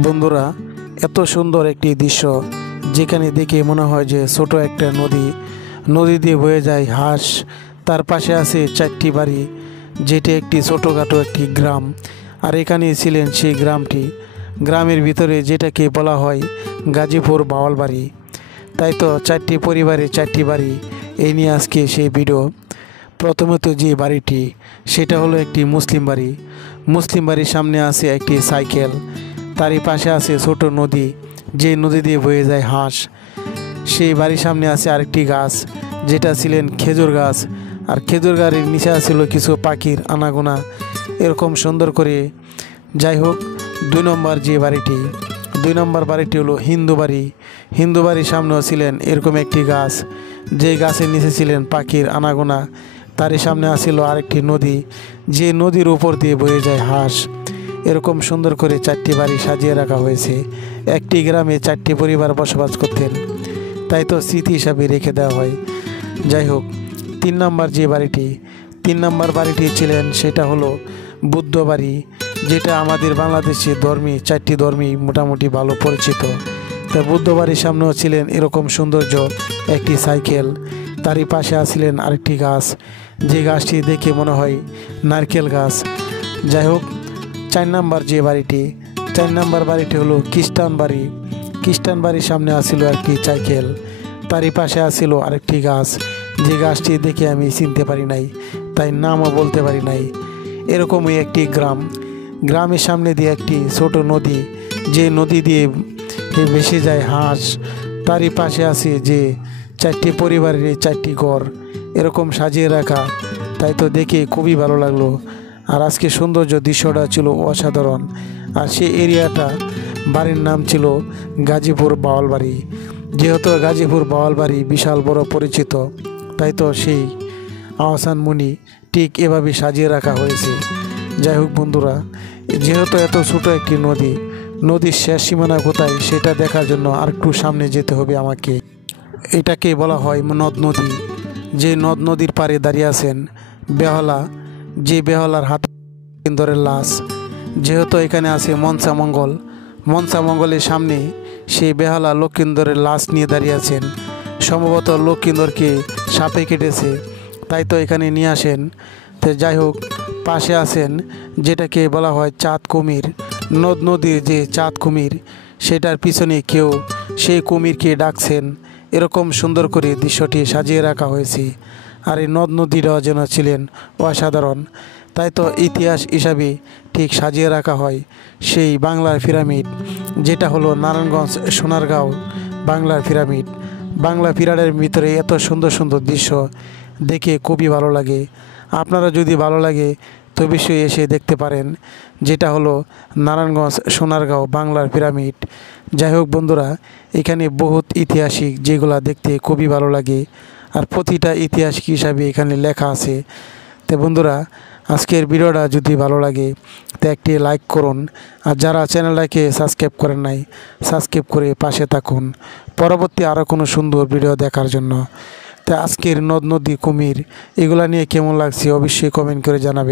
বন্ধুরা, এত সুন্দর একটি দৃশ্য যেখানে দেখে মনে হয় যে ছোট একটা নদী দিয়ে বয়ে যায় হাঁস। তার পাশে আছে 4টি বাড়ি, যেটি একটি ছোটোখাটো একটি গ্রাম। আর এখানেই ছিলেন সেই গ্রামের ভিতরে যেটাকে বলা হয় গাজীপুর বাওয়ালবাড়ি। তাই তো 4টি পরিবারে 4টি বাড়ি, এই নিয়ে আজকে সেই ভিডিও। প্রথমত যে বাড়িটি, সেটা হলো একটি মুসলিম বাড়ি। মুসলিম বাড়ির সামনে আছে একটি সাইকেল, তারই পাশে আছে ছোট নদী, যে নদী দিয়ে বয়ে যায় হাঁস। সেই বাড়ির সামনে আছে আরেকটি গাছ, যেটা ছিলেন খেজুর গাছ। আর খেজুর গাছের নিচে ছিল কিছু পাখির আনাগোনা, এরকম সুন্দর করে। যাই হোক, 2 নম্বর যে বাড়িটি, 2 নম্বর বাড়িটি হলো হিন্দু বাড়ি। হিন্দু বাড়ির সামনেও ছিলেন এরকম একটি গাছ, যে গাছের নিচে ছিলেন পাখির আনাগোনা। তারই সামনে আছিল আরেকটি নদী, যে নদীর উপর দিয়ে বয়ে যায় হাঁস। এরকম সুন্দর করে 4টি বাড়ি সাজিয়ে রাখা হয়েছে। একটি গ্রামে 4টি পরিবার বসবাস করতেন, তাই তো স্মৃতি হিসাবে রেখে দেওয়া হয়। যাই হোক, 3 নম্বর যে বাড়িটি, 3 নম্বর বাড়িটি ছিলেন সেটা হলো বুদ্ধ বাড়ি, যেটা আমাদের বাংলাদেশে 4টি ধর্মী মোটামুটি ভালো পরিচিত। তা বুদ্ধ বাড়ির সামনেও ছিলেন এরকম সৌন্দর্য একটি সাইকেল। তারই পাশে আসছিলেন আরেকটি গাছ, যে গাছটি দেখে মনে হয় নারকেল গাছ। যাই হোক, 4 নম্বর যে বাড়িটি, 4 নম্বর বাড়িটি হলো খ্রিস্টান বাড়ি। খ্রিস্টান বাড়ির সামনে আসছিল একটি সাইকেল, তারই পাশে আসছিল আরেকটি গাছ, যে গাছটি দেখে আমি চিনতে পারি নাই, তাই নামও বলতে পারি নাই। এরকমই একটি গ্রামের সামনে দিয়ে একটি ছোট নদী, যে নদী দিয়ে ভেসে যায় হাঁস। তারই পাশে আছে যে 4টি পরিবারের 4টি ঘর, এরকম সাজিয়ে রাখা। তাই তো দেখে খুবই ভালো লাগলো। আর আজকে সৌন্দর্য দৃশ্যটা ছিল অসাধারণ। আর সেই এরিয়াটা, বাড়ির নাম ছিল গাজীপুর বাওয়ালবাড়ি। যেহেতু গাজীপুর বাওয়ালবাড়ি বিশাল বড় পরিচিত, তাই তো সেই আহসান মুনি ঠিক এভাবে সাজিয়ে রাখা হয়েছে। যাই হোক বন্ধুরা, যেহেতু এত ছোট একটি নদীর শেষ সীমানা কোথায় সেটা দেখার জন্য আরেকটু সামনে যেতে হবে আমাকে। এটাকে বলা হয় নদ নদী। যে নদ নদীর পাড়ে দাঁড়িয়ে আছেন বেহালা, যে বেহালার হাতে লক্ষিন্দরের লাশ। যেহেতু এখানে আছে মনসামঙ্গলের সামনে সেই বেহালা লক্ষিন্দরের লাশ নিয়ে দাঁড়িয়ে আছেন। সম্ভবত লক্ষিন্দরকে সাপে কেটেছে, তাই তো এখানে নিয়ে আসেন। তো যাই হোক, পাশে আছেন যেটাকে বলা হয় চাঁদ কুমির। নদ নদীর যে চাঁদ কুমির, সেটার পিছনে কেউ সেই কুমিরকে ডাকছেন। এরকম সুন্দর করে দৃশ্যটি সাজিয়ে রাখা হয়েছে। আর এই নদ নদীরাও যেন ছিলেন অসাধারণ। তাই তো ইতিহাস হিসাবে ঠিক সাজিয়ে রাখা হয় সেই বাংলার পিরামিড, যেটা হলো নারায়ণগঞ্জ সোনারগাঁও বাংলার পিরামিড। বাংলা পিরামিডের ভিতরে এত সুন্দর সুন্দর দৃশ্য দেখে খুবই ভালো লাগে। আপনারা যদি ভালো লাগে তো অবশ্যই এসে দেখতে পারেন, যেটা হলো নারায়ণগঞ্জ সোনারগাঁও বাংলার পিরামিড। যাই হোক বন্ধুরা, এখানে বহুত ঐতিহাসিক যেগুলো দেখতে খুবই ভালো লাগে, আর প্রতিটা ঐতিহাসিক হিসাবে এখানে লেখা আছে। তো বন্ধুরা, আজকের ভিডিওটা যদি ভালো লাগে তো একটি লাইক করুন। আর যারা চ্যানেলটাকে সাবস্ক্রাইব করেন নাই, সাবস্ক্রাইব করে পাশে থাকুন পরবর্তী আরও কোনো সুন্দর ভিডিও দেখার জন্য। তো আজকের নদ নদী কুমির এগুলা নিয়ে কেমন লাগছে অবশ্যই কমেন্ট করে জানাবেন।